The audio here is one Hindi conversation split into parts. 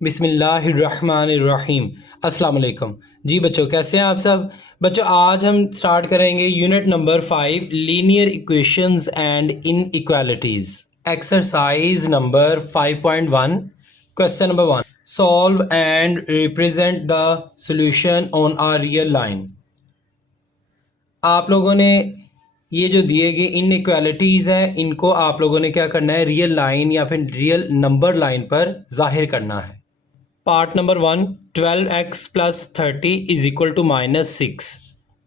बिस्मिल्लाहिर्रहमानिर्रहीम। अस्सलाम वालेकुम। जी बच्चों, कैसे हैं आप सब? बच्चों, आज हम स्टार्ट करेंगे unit number 5, linear equations and inequalities. Exercise number 5.1, question number 1, solve and represent the solution on a real line. आप लोगों ने ये जो दिए गए इनइक्वालिटीज़ हैं, इनको आप लोगों ने क्या करना है, रियल लाइन या फिर रियल नंबर लाइन पर ज़ाहिर करना है। Part number 1, 12x plus 30 is equal to -6।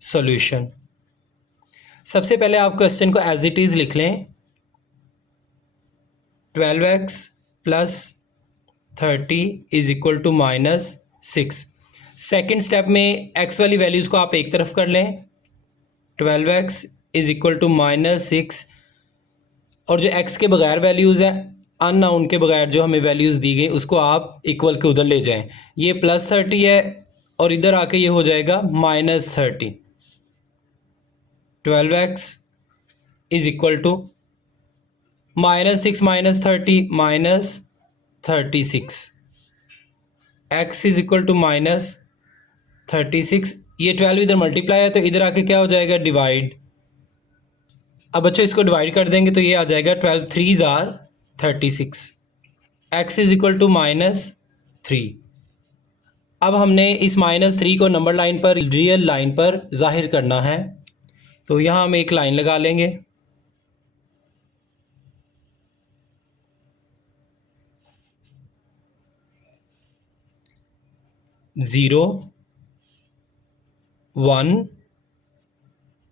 Solution. सबसे पहले आप क्वेश्चन को एज इट इज़ लिख लें। 12x plus 30 is equal to -6। Second step में x वाली वैल्यूज़ को आप एक तरफ कर लें। 12x इज इक्वल टू -6, और जो x के बगैर वैल्यूज़ हैं, अननाउन के बगैर जो हमें वैल्यूज़ दी गई, उसको आप इक्वल के उधर ले जाएं। ये +30 है और इधर आके ये हो जाएगा -30। 12x is equal to -6 -30 -36। x is equal to -36। ये 12 इधर मल्टीप्लाई है तो इधर आके क्या हो जाएगा, डिवाइड। अब बच्चों इसको डिवाइड कर देंगे तो ये आ जाएगा 12 3s are 36। x is equal to -3। अब हमने इस -3 को नंबर लाइन पर, रियल लाइन पर ज़ाहिर करना है, तो यहाँ हम एक लाइन लगा लेंगे। ज़ीरो 1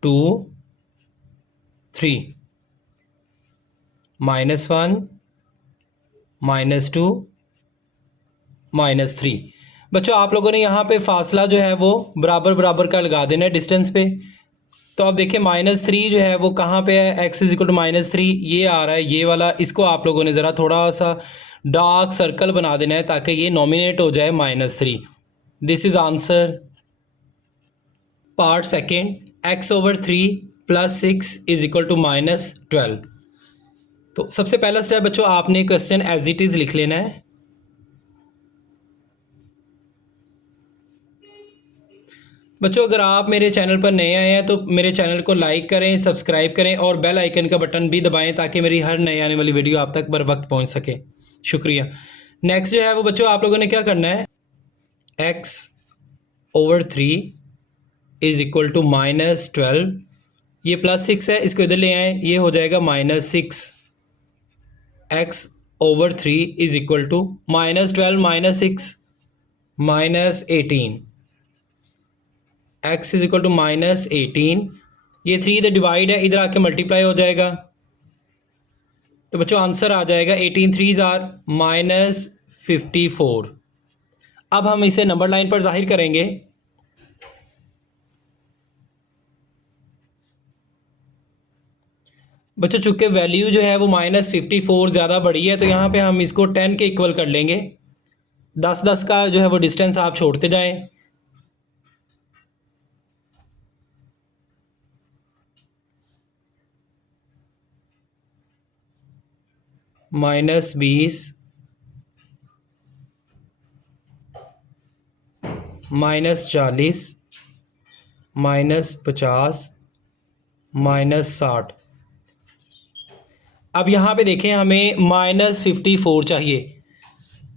2 3, -1 -2 -3। बच्चों आप लोगों ने यहाँ पे फासला जो है वो बराबर बराबर का लगा देना है डिस्टेंस पे। तो अब देखिए -3 जो है वो कहाँ पे है, x इज इक्वल टू -3 ये आ रहा है, ये वाला। इसको आप लोगों ने ज़रा थोड़ा सा डार्क सर्कल बना देना है ताकि ये नॉमिनेट हो जाए -3। This is answer. Part second, x/3 plus 6 is equal to -12। तो सबसे पहला स्टेप बच्चों, आपने क्वेश्चन एज इट इज़ लिख लेना है। बच्चों अगर आप मेरे चैनल पर नए आए हैं तो मेरे चैनल को लाइक करें, सब्सक्राइब करें और बेल आइकन का बटन भी दबाएं ताकि मेरी हर नई आने वाली वीडियो आप तक बर वक्त पहुंच सके। शुक्रिया। नेक्स्ट जो है वो बच्चों आप लोगों ने क्या करना है, x/3 इज इक्वल टू -12। ये +6 है, इसको इधर ले आएँ, ये हो जाएगा -6। x/3 is equal to -12 -6 -18। x is equal to -18। ये 3 इधर डिवाइड है, इधर आके मल्टीप्लाई हो जाएगा। तो बच्चों आंसर आ जाएगा 18 3s आर -54। अब हम इसे नंबर लाइन पर जाहिर करेंगे। बच्चों चूँकि वैल्यू जो है वो -54 ज़्यादा बड़ी है तो यहाँ पे हम इसको 10 के इक्वल कर लेंगे। 10-10 का जो है वो डिस्टेंस आप छोड़ते जाएं। -20 -40 -50 -60। अब यहाँ पे देखें हमें -54 चाहिए,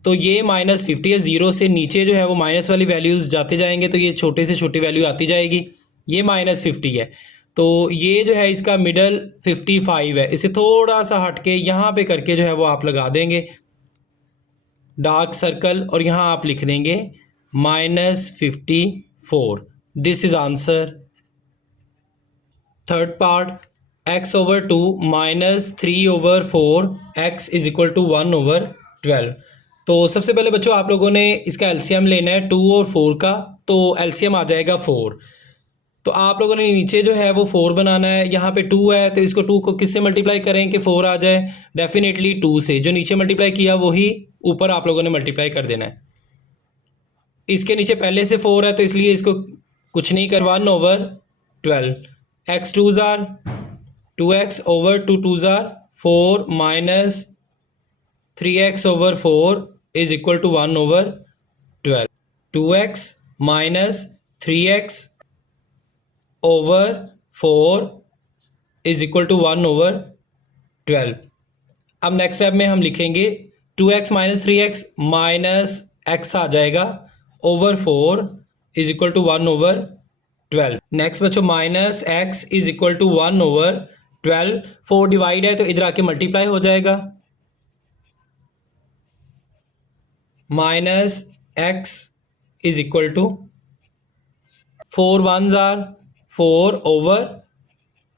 तो ये -50 है। ज़ीरो से नीचे जो है वो माइनस वाली वैल्यूज़ जाते जाएंगे तो ये छोटे से छोटी वैल्यू आती जाएगी। ये -50 है तो ये जो है इसका मिडल 55 है। इसे थोड़ा सा हट के यहाँ पे करके जो है वो आप लगा देंगे डार्क सर्कल, और यहाँ आप लिख देंगे -54। This is answer. Third part, x/2 -3/4 x is equal to 1/12। तो सबसे पहले बच्चों आप लोगों ने इसका एलसीएम लेना है 2 और 4 का, तो एलसीएम आ जाएगा 4। तो आप लोगों ने नीचे जो है वो 4 बनाना है, यहाँ पे 2 है तो इसको 2 को किससे मल्टीप्लाई करें कि 4 आ जाए, डेफिनेटली 2 से। जो नीचे मल्टीप्लाई किया वही ऊपर आप लोगों ने मल्टीप्लाई कर देना है। इसके नीचे पहले से 4 है तो इसलिए इसको कुछ नहीं कर, 1/12। x 2s are 2x/2 2s are 4 -3x/4 is equal to 1/12। 2x minus 3x over 4 is equal to 1/12। अब नेक्स्ट स्टेप में हम लिखेंगे 2x minus 3x minus x आ जाएगा over 4 is equal to 1/12। Next बच्चों minus x is equal to 1/12। 4 divide है तो इधर आके मल्टीप्लाई हो जाएगा। Minus x is equal to 4 1s are 4 over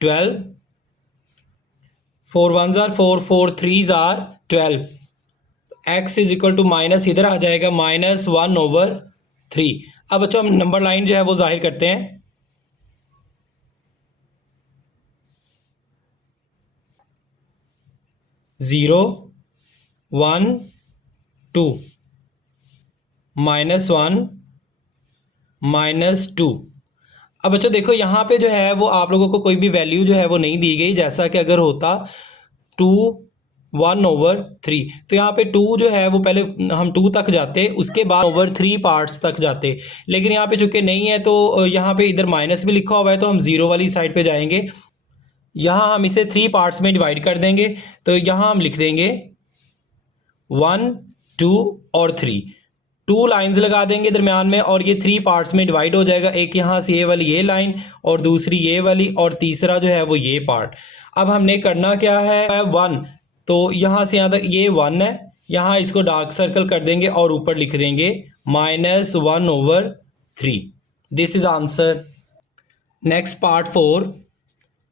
12। 4 1s are 4 4 3s are 12। x is equal to minus इधर आ जाएगा -1/3। अब बच्चों हम नंबर लाइन जो है वो जाहिर करते हैं। 0 1 2 -1 -2। अब बच्चों देखो यहाँ पे जो है वो आप लोगों को कोई भी वैल्यू जो है वो नहीं दी गई, जैसा कि अगर होता 2 1/3 तो यहाँ पे 2 जो है वो पहले हम 2 तक जाते, उसके बाद ओवर 3 पार्ट्स तक जाते, लेकिन यहाँ पे चूँकि नहीं है तो यहाँ पे इधर माइनस भी लिखा हुआ है तो हम ज़ीरो वाली साइड पे जाएंगे। यहाँ हम इसे 3 पार्ट्स में डिवाइड कर देंगे, तो यहाँ हम लिख देंगे 1 2 और 3। 2 लाइंस लगा देंगे दरमियान में और ये 3 पार्ट्स में डिवाइड हो जाएगा। एक यहाँ से ये वाली ये लाइन और दूसरी ये वाली और तीसरा जो है वो ये पार्ट। अब हमने करना क्या है 1, तो यहाँ से यहाँ तक ये 1 है, यहाँ इसको डार्क सर्कल कर देंगे और ऊपर लिख देंगे -1/3। This is answer. Next part 4,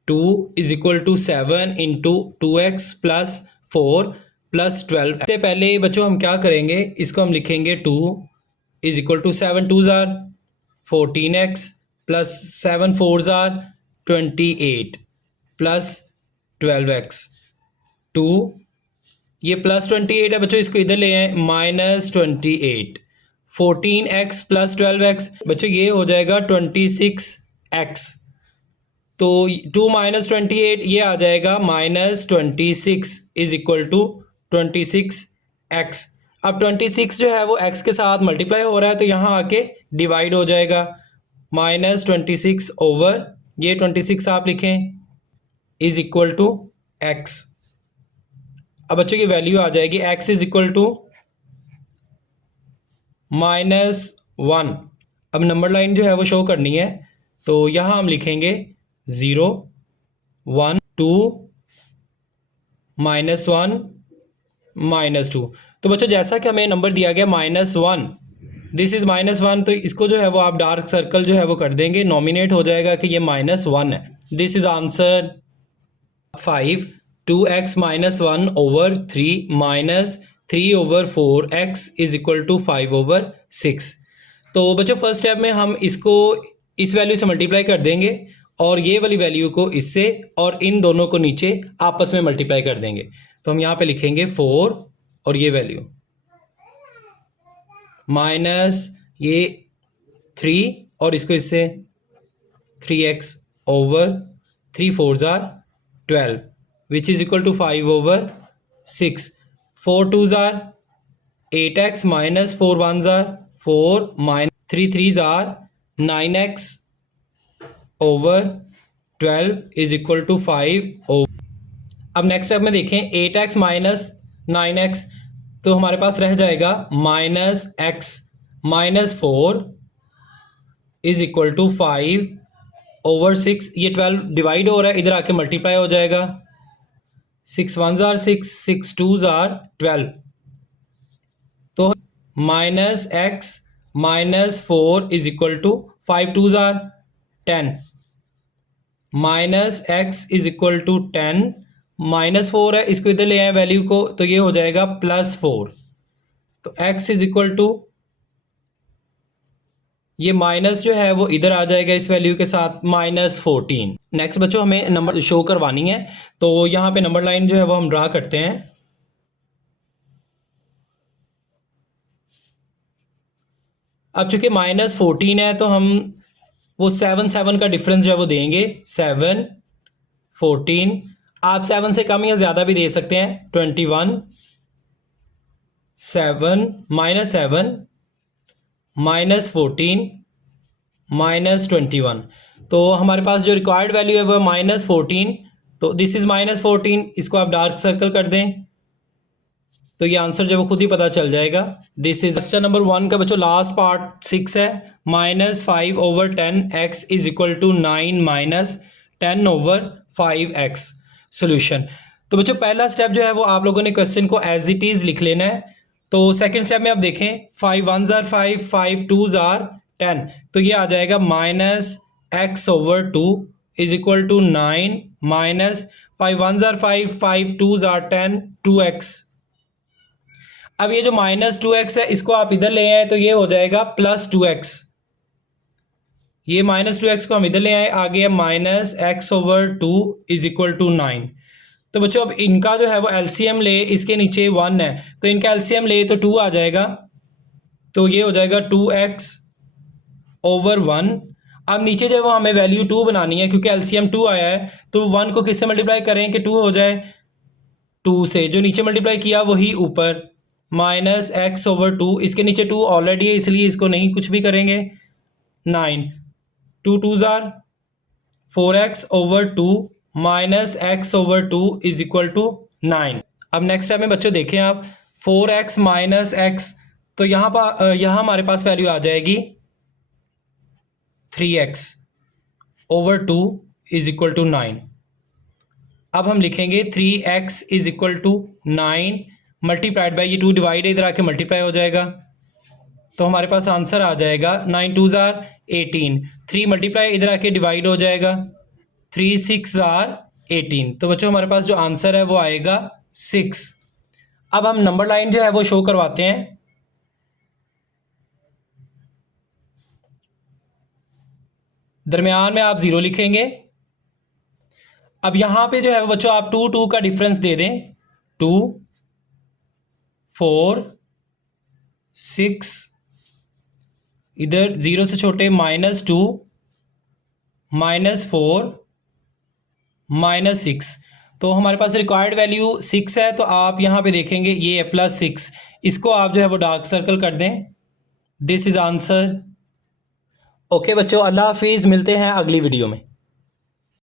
2 is equal to 7 into 2x plus 4 plus 12। इससे पहले बच्चों हम क्या करेंगे, इसको हम लिखेंगे 2 is equal to 7 2s are 14x plus 7 4s are 28 plus 12x। 2 ये प्लस 28 है बच्चों, इसको इधर ले आए -28। 14x प्लस 12x बच्चों ये हो जाएगा 26x। तो 2 माइनस 28 ये आ जाएगा -26 इज इक्वल टू 26x। अब 26 जो है वो x के साथ मल्टीप्लाई हो रहा है तो यहाँ आके डिवाइड हो जाएगा -26 ओवर ये 26 आप लिखें इज इक्वल टू x। अब बच्चों की वैल्यू आ जाएगी x इज इक्वल टू -1। अब नंबर लाइन जो है वो शो करनी है, तो यहाँ हम लिखेंगे 0 1 2 -1 -2। तो बच्चों जैसा कि हमें नंबर दिया गया -1, दिस इज़ -1, तो इसको जो है वो आप डार्क सर्कल जो है वो कर देंगे, नॉमिनेट हो जाएगा कि ये -1 है। This is answer. 5 2x -1 over 3 -3 over 4x is equal to 5/6। तो बच्चों फर्स्ट स्टेप में हम इसको इस वैल्यू से मल्टीप्लाई कर देंगे और ये वाली वैल्यू को इससे और इन दोनों को नीचे आपस में मल्टीप्लाई कर देंगे। तो हम यहाँ पे लिखेंगे 4 और ये वैल्यू माइनस ये 3 और इसको इससे 3x ओवर 3 4s are 12 which is equal to 5/6। 4 2s are 8x minus 4 1s are 4 minus 3 3s are 9x over 12 is equal to 5 over. अब नेक्स्ट स्टेप में देखें 8x माइनस 9x, तो हमारे पास रह जाएगा -x minus 4 is equal to 5/6। ये 12 डिवाइड हो रहा है, इधर आके मल्टीप्लाई हो जाएगा। 6 1s आर 6 6 2s आर 12। तो -x minus 4 is equal to 5 2s are 10 -x is equal to 10 -4 है, इसको इधर ले आए वैल्यू को, तो ये हो जाएगा +4। तो x इज इक्वल टू ये माइनस जो है वो इधर आ जाएगा इस वैल्यू के साथ -14। नेक्स्ट बच्चों हमें नंबर शो करवानी है, तो यहाँ पे नंबर लाइन जो है वो हम ड्रा करते हैं। अब चूंकि -14 है तो हम वो 7 7 का डिफरेंस जो है वो देंगे। 7 14, आप 7 से कम या ज़्यादा भी दे सकते हैं। 21 7 -14 -21। तो हमारे पास जो रिक्वायर्ड वैल्यू है वो -14। तो दिस इज़ -14, इसको आप डार्क सर्कल कर दें तो ये आंसर जो वो खुद ही पता चल जाएगा। दिस इज क्वेश्चन नंबर 1 का बच्चों लास्ट पार्ट 6 है। -5/10x is equal to 9 - 10/5x solution. तो बच्चों पहला स्टेप जो है वो आप लोगों ने क्वेश्चन को एज इट इज़ लिख लेना है। तो सेकंड स्टेप में आप देखें 5 1s are 5, 5 2s are 10, तो ये आ जाएगा -x/2 is equal to 9 minus 5 1s are 5, 5 2s are 10, 2x। अब ये जो -2x है इसको आप इधर ले आए तो ये हो जाएगा +2x। ये -2x को हम इधर ले आए, आगे है -x/2 इज इक्वल टू 9। तो बच्चों अब इनका जो है वो एलसीएम ले, इसके नीचे 1 है तो इनका एलसीएम ले तो 2 आ जाएगा, तो ये हो जाएगा 2x/1। अब नीचे जो है वो हमें वैल्यू 2 बनानी है क्योंकि एलसीएम 2 आया है, तो 1 को किससे मल्टीप्लाई करें कि 2 हो जाए, 2 से। जो नीचे मल्टीप्लाई किया वही ऊपर, -x/2, इसके नीचे 2 ऑलरेडी है इसलिए इसको नहीं कुछ भी करेंगे। 9 2 2s are 4x/2 -x/2 is equal to 9। अब नेक्स्ट स्टेप में बच्चों देखें आप 4x - x, तो यहाँ पर यहाँ हमारे पास वैल्यू आ जाएगी 3x/2 इज इक्वल टू 9। अब हम लिखेंगे 3x is equal to 9 multiplied by ये 2 डिवाइड इधर आके मल्टीप्लाई हो जाएगा, तो हमारे पास आंसर आ जाएगा 9 2s are 18, 3 मल्टीप्लाई इधर आके डिवाइड हो जाएगा, 3 6s are 18। तो बच्चों हमारे पास जो आंसर है वो आएगा 6। अब हम नंबर लाइन जो है वो शो करवाते हैं। दरमियान में आप 0 लिखेंगे। अब यहाँ पे जो है बच्चों आप 2 2 का डिफरेंस दे दें, 2 4 6, इधर 0 से छोटे -2 -4 -6। तो हमारे पास रिक्वायर्ड वैल्यू 6 है, तो आप यहाँ पे देखेंगे ये है +6, इसको आप जो है वो डार्क सर्कल कर दें। This is answer. ओके बच्चों, अल्लाह हाफिज़, मिलते हैं अगली वीडियो में।